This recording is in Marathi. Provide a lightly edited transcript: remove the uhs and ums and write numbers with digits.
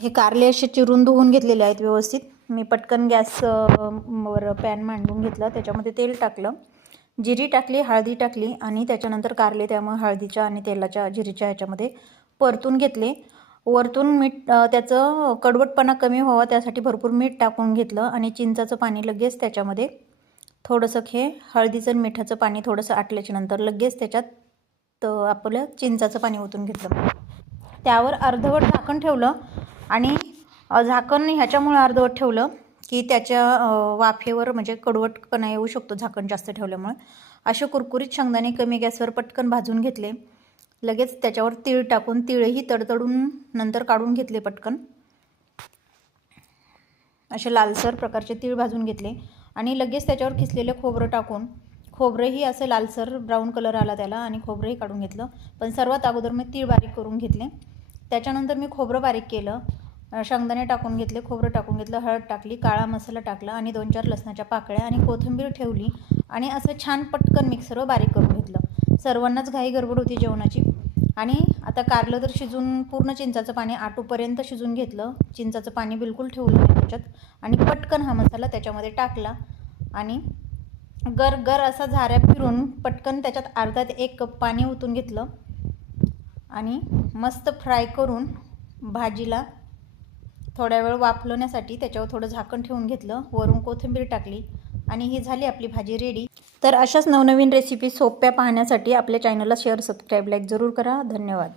हे कारले असे चिरून धुवून घेतलेले आहेत व्यवस्थित. मी पटकन गॅस वर पॅन मांडून घेतला, त्याच्यामध्ये तेल टाकलं, जिरी टाकली, हळदी टाकली आणि त्याच्यानंतर कारले त्यामुळे हळदीच्या आणि तेलाच्या जिरीच्या ह्याच्यामध्ये परतून घेतले. वरतून मीठ त्याचं कडवटपणा कमी व्हावा त्यासाठी भरपूर मीठ टाकून घेतलं आणि चिंचाचं पाणी लगेच त्याच्यामध्ये थोडंसं हळदीचं आणि मिठाचं पाणी थोडंसं आटल्याच्या नंतर लगेच त्याच्यात आपलं चिंचाचं पाणी ओतून घेतलं. त्यावर अर्धवट झाकण ठेवलं आणि झाकण ह्याच्यामुळे अर्धवट ठेवलं की त्याच्या वाफेवर म्हणजे कडवटपणा येऊ शकतो झाकण जास्त ठेवल्यामुळे. असे कुरकुरीत शेंगदाणे कमी गॅसवर पटकन भाजून घेतले. लगेच त्याच्यावर तीळ टाकून तीळही तडतडून नंतर काढून घेतले पटकन. असे लालसर प्रकारचे तीळ भाजून घेतले आणि लगेच त्याच्यावर किसलेलं खोबरं टाकून, खोबरंही असं लालसर ब्राऊन कलर आला त्याला आणि खोबरंही काढून घेतलं. पण सर्वात अगोदर मी तीळ बारीक करून घेतले. त्याच्यानंतर मी खोबरं बारीक केलं, शेंगदाणे टाकून घेतले, खोबरं टाकून घेतलं, हळद टाकली, काळा मसाला टाकला आणि 2-4 लसणाच्या पाकळ्या आणि कोथिंबीर ठेवली आणि असं छान पटकन मिक्सरवर बारीक करून घेतलं. सर्वांनाच घाई गडबड होती जेवणाची आणि आता कारलं तर शिजून पूर्ण चिंचाचं पाणी आटूपर्यंत शिजून घेतलं. चिंचाचं पाणी बिलकुल ठेवलं नाही त्याच्यात आणि पटकन हा मसाला त्याच्यामध्ये टाकला आणि गर असा झाऱ्या फिरून पटकन त्याच्यात अर्धा ते 1 कप पाणी ओतून घेतलं आणि मस्त फ्राय करून भाजीला थोड्या वेळ वाफलण्यासाठी त्याच्यावर थोडं झाकण ठेवून घेतलं. वरून कोथिंबीर टाकली आणि ही झाली आपली भाजी रेडी. तर अशाच नवनवीन रेसिपी सोप्या पाहण्यासाठी आपल्या चॅनलला शेअर, सबस्क्राईब, लाईक जरूर करा. धन्यवाद.